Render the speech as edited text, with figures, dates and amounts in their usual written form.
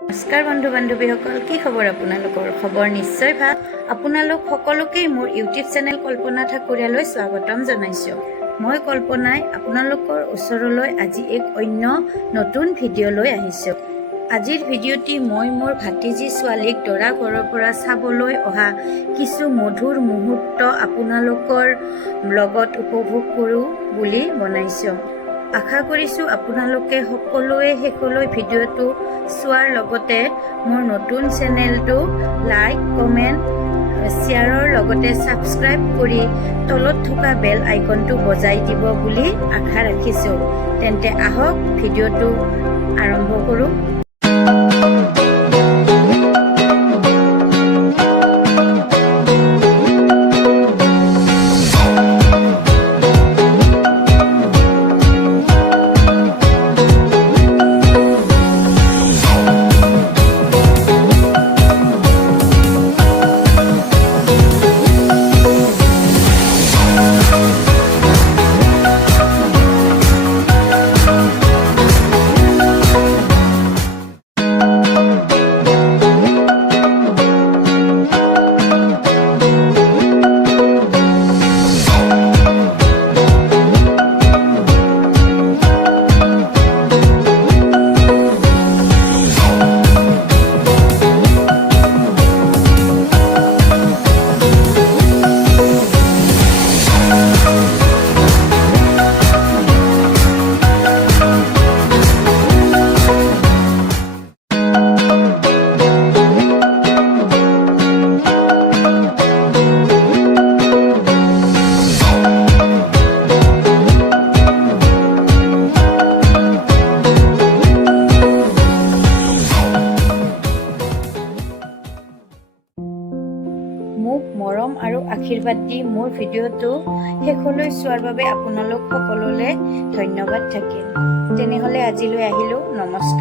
নমস্কাৰ বন্ধু বান্ধৱীসকল, কি খবৰ আপোনালোকৰ? খবৰ নিশ্চয় ভাল। আপোনালোক সকলোকেই মোৰ ইউটিউব চেনেল কল্পনা ঠাকুৰীয়ালৈ স্বাগতম জনাইছোঁ। মই কল্পনাই আপোনালোকৰ ওচৰলৈ আজি এক অন্য নতুন ভিডিঅ' লৈ আহিছোঁ। আজিৰ ভিডিঅ'টি মই মোৰ ভাতিজী ছোৱালীক দৰা ঘৰৰ পৰা চাবলৈ অহা কিছু মধুৰ মুহূৰ্ত আপোনালোকৰ লগত উপভোগ কৰোঁ বুলি বনাইছোঁ। আশা কৰিছোঁ আপোনালোকে সকলোৱে শেষলৈ ভিডিঅ'টো চোৱাৰ লগতে মোৰ নতুন চেনেলটো লাইক, কমেণ্ট, শ্বেয়াৰৰ লগতে ছাবস্ক্ৰাইব কৰি তলত থকা বেল আইকনটো বজাই দিব বুলি আশা ৰাখিছোঁ। তেন্তে আহক ভিডিঅ'টো আৰম্ভ কৰোঁ। মোক মৰম আৰু আশীৰ্বাদ দি মোৰ ভিডিঅ'টো শেষলৈ চোৱাৰ বাবে আপোনালোক সকলোলৈ ধন্যবাদ থাকিল। তেনেহ'লে আজিলৈ আহিলোঁ। নমস্কাৰ।